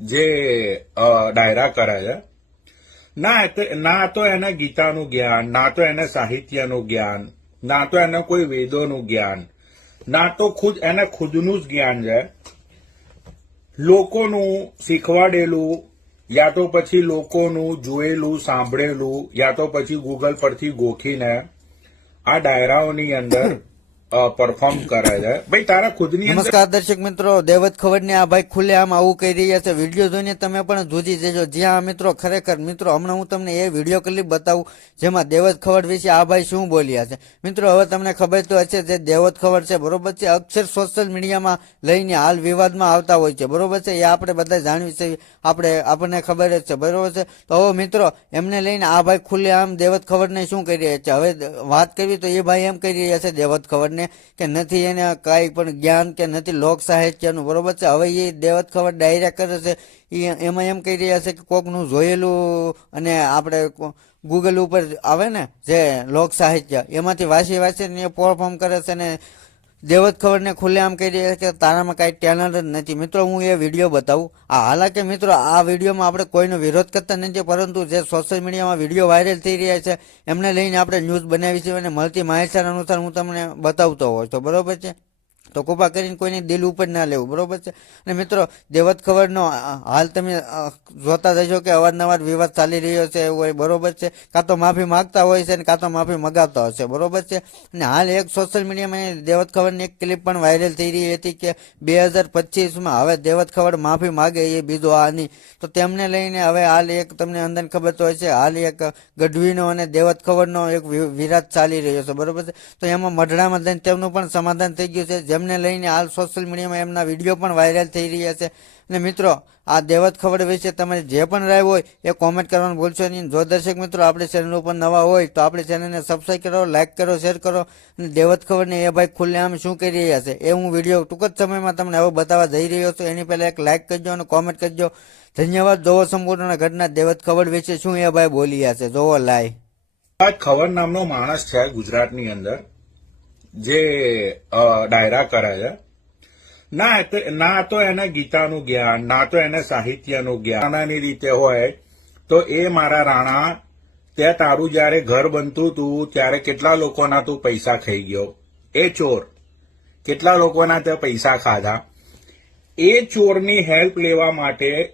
જે ડાયરા કરે છે, ના ના તો એને ગીતાનું જ્ઞાન, ના તો એને સાહિત્યનું જ્ઞાન, ના તો એને કોઈ વેદોનું જ્ઞાન, ના તો ખુદ એને ખુદનું જ જ્ઞાન છે. લોકોનું શીખવાડેલું, યા તો પછી લોકોનું જોયેલું, સાંભળેલું, યા તો પછી ગૂગલ પરથી ગોખીને આ ડાયરાઓની અંદર પરફોર્મ કરે છે. ભાઈ, તારા ખુદની નમસ્કાર દર્શક મિત્રો, દેવત ખબર ને આ ભાઈ ખુલ્લે આમ આવું કહી રહ્યા છે. વીડિયો જોઈને તમે પણ ધ્રુજી જજો. જ્યાં મિત્રો ખરેખર, મિત્રો, હમણાં હું તમને એ વીડિયો ક્લિપ બતાવું, જેમાં દેવત ખબર વિશે આ ભાઈ શું બોલ્યા છે. મિત્રો, હવે તમને ખબર તો હશે જે દેવત ખબર છે, બરોબર છે? અક્ષર સોશિયલ મીડિયામાં લઈને હાલ વિવાદમાં આવતા હોય છે. બરોબર છે? એ આપણે બધા જાણવી છે. આપણે, આપણને ખબર જ છે. બરોબર છે? તો હવે મિત્રો, એમને લઈને આ ભાઈ ખુલ્લે આમ દેવત ખબરને શું કરી રહ્યા છે? હવે વાત કરવી તો એ ભાઈ એમ કરી રહ્યા છે, દેવત ખબરને કે નથી એને કાંઈ પણ જ્ઞાન કે નથી લોક સાહિત્યનું, બરોબર છે? હવે એ દેવત ખબર ડાયરેક્ટ કરે છે. એ એમાં એમ કહી રહ્યા છે કે કોકનું જોયેલું અને આપણે ગૂગલ ઉપર આવે ને જે લોક સાહિત્ય, એમાંથી વાંચી વાંચીને એ પરફોર્મ કરે છે ને દેવત ખબરને ખુલ્લે આમ કહી રહ્યા છે તારામાં કાંઈ ટેલેન્ટ જ નથી. મિત્રો, હું એ વીડિયો બતાવું. આ હાલાકી મિત્રો, આ વિડીયોમાં આપણે કોઈનો વિરોધ કરતા નથી, પરંતુ જે સોશિયલ મીડિયામાં વીડિયો વાયરલ થઈ રહ્યા છે, એમને લઈને આપણે ન્યૂઝ બનાવી છે અને મળતી માહિતી અનુસાર હું તમને બતાવતો હોઉં છું. બરોબર છે? તો કૃપા કરીને કોઈને દિલ ઉપર ના લેવું, બરોબર છે? અને મિત્રો, દેવત ખબરનો હાલ તમે જોતા જશો કે અવારનવાર વિવાદ ચાલી રહ્યો છે એવું હોય, બરોબર છે? કાં તો માફી માગતા હોય છે અને કાં તો માફી મગાવતા હશે બરોબર છે? અને હાલ એક સોશિયલ મીડિયામાં દેવત ખબરની એક ક્લિપ પણ વાયરલ થઈ રહી હતી કે બે હજાર પચીસમાં હવે દેવત ખબર માફી માગે એ બીજો આની. તો તેમને લઈને હવે હાલ એક તમને અંદર ખબર તો હોય છે હાલ એક ગઢવીનો અને દેવત ખબરનો એક વિરાટ ચાલી રહ્યો છે, બરોબર છે? તો એમાં મઢડામાં જઈને તેમનું પણ સમાધાન થઈ ગયું છે જેમને લઈને હાલ સોશિયલ મીડિયામાં એમના વીડિયો પણ વાયરલ થઈ રહ્યા છે. અને મિત્રો, આ દેવત ખબર વિશે તમારે જે પણ રાય હોય એ કોમેન્ટ કરવાનું ભૂલશો નહીં. જો દર્શક મિત્રો આપણે ચેનલ ઉપર નવા હોય, તો આપણે ચેનલને સબસ્ક્રાઈબ કરો લાઈક કરો શેર કરો. અને દેવત ખબરને એ ભાઈ ખુલ્લેઆમ શું કરી રહ્યા છે? એ હું વીડિયો ટૂંક જ સમયમાં તમને હવે બતાવવા જઈ રહ્યો છું. એની પહેલાં એક લાઈક કરજો અને કોમેન્ટ કરજો. ધન્યવાદ. જોવો સંપૂર્ણ ઘટના દેવત ખબર વિશે શું એ ભાઈ બોલી છે. જોવો લાઈવ આ ખવર નામનો માણસ છે ગુજરાતની અંદર. જે ડાયરા કરે છે, ના ના તો એને ગીતાનું જ્ઞાન, ના તો એને સાહિત્યનું જ્ઞાન રાણાની રીતે હોય, તો એ મારા રાણા, તે તારું જ્યારે ઘર બનતું તું, ત્યારે કેટલા લોકોના તું પૈસા ખાઈ ગયો? એ ચોર. કેટલા લોકોના તે પૈસા ખાધા? એ ચોરની હેલ્પ લેવા માટે